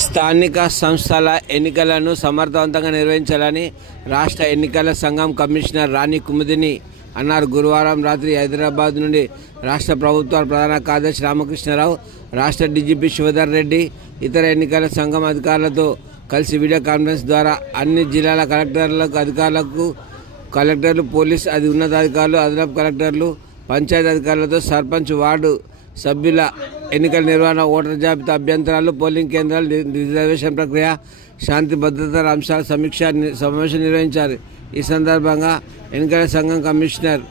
స్థానిక సంస్థల ఎన్నికలను సమర్థవంతంగా నిర్వహించాలని రాష్ట్ర ఎన్నికల సంఘం కమిషనర్ రాణి కుముదిని అన్నారు. గురువారం రాత్రి హైదరాబాద్ నుండి రాష్ట్ర ప్రభుత్వ ప్రధాన కార్యదర్శి రామకృష్ణారావు, రాష్ట్ర డీజీపీ శివధర్ రెడ్డి, ఇతర ఎన్నికల సంఘం అధికారులతో కలిసి వీడియో కాన్ఫరెన్స్ ద్వారా అన్ని జిల్లాల కలెక్టర్లు, పోలీస్ ఉన్నతాధికారులు, అదనపు కలెక్టర్లు, పంచాయతీ అధికారులతో సర్పంచ్, వార్డు సభ్యుల ఎన్నికల నిర్వహణ, ఓటర్ జాబితా అభ్యంతరాలు, పోలింగ్ కేంద్రాలు, రిజర్వేషన్ ప్రక్రియ, శాంతి భద్రత అంశాల సమావేశం నిర్వహించారు. ఈ సందర్భంగా ఎన్నికల సంఘం కమిషనర్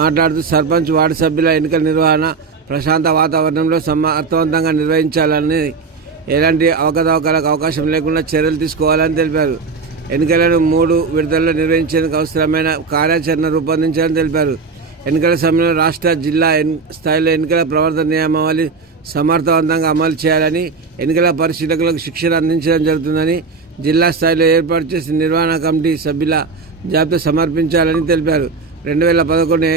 మాట్లాడుతూ సర్పంచ్, వార్డు సభ్యుల ఎన్నికల నిర్వహణ ప్రశాంత వాతావరణంలో అర్థవంతంగా నిర్వహించాలని, ఎలాంటి అవకతవకలకు అవకాశం లేకుండా చర్యలు తీసుకోవాలని తెలిపారు. ఎన్నికలను 3 విడతల్లో నిర్వహించేందుకు అవసరమైన కార్యాచరణ రూపొందించాలని తెలిపారు. ఎన్నికల సమయంలో రాష్ట్ర, జిల్లా స్థాయిలో ఎన్నికల ప్రవర్తన నియమావళి సమర్థవంతంగా అమలు చేయాలని, ఎన్నికల పరిశీలకులకు శిక్షణ అందించడం జరుగుతుందని, జిల్లా స్థాయిలో ఏర్పాటు చేసిన నిర్వహణ కమిటీ సభ్యుల జాబితా సమర్పించాలని తెలిపారు. 2011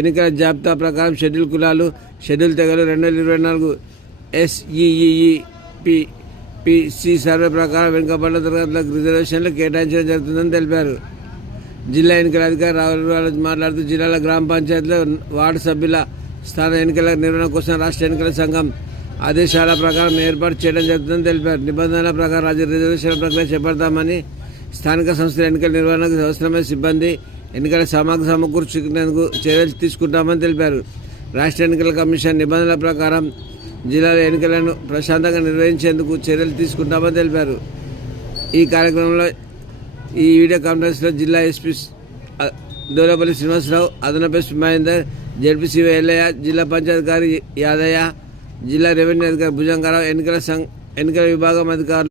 ఎన్నికల జాబితా ప్రకారం షెడ్యూల్ కులాలు, షెడ్యూల్ తెగలు 2024 SEEPC సర్వే ప్రకారం వెనుకబడిన తరగతులకు రిజర్వేషన్లు కేటాయించడం జరుగుతుందని తెలిపారు. జిల్లా ఎన్నికల అధికారి రావురాజు మాట్లాడుతూ జిల్లాల గ్రామ పంచాయతీలో వార్డు సభ్యుల స్థాన ఎన్నికల నిర్వహణ కోసం రాష్ట్ర ఎన్నికల సంఘం ఆదేశాల ప్రకారం ఏర్పాటు చేయడం జరుగుతుందని తెలిపారు. నిబంధనల ప్రకారం రిజర్వేషన్ ప్రక్రియ చేపడతామని, స్థానిక సంస్థల ఎన్నికల నిర్వహణకు అవసరమైన సిబ్బంది, ఎన్నికల సామగ్రి సమకూర్చుకునేందుకు చర్యలు తీసుకుంటామని తెలిపారు. రాష్ట్ర ఎన్నికల కమిషన్ నిబంధనల ప్రకారం జిల్లాల ఎన్నికలను ప్రశాంతంగా నిర్వహించేందుకు చర్యలు తీసుకుంటామని తెలిపారు. ఈ కార్యక్రమంలో ఈ వీడియో కాన్ఫరెన్స్లో జిల్లా ఎస్పీ దోలపల్లి శ్రీనివాసరావు, అదనపు ఎస్పీ మహేందర్, జడ్పీసీఓ ఎల్లయ్య, జిల్లా పంచాయతీ అధికారి యాదయ్య, జిల్లా రెవెన్యూ అధికారి భుజంగారావు, ఎన్నికల విభాగం అధికారులు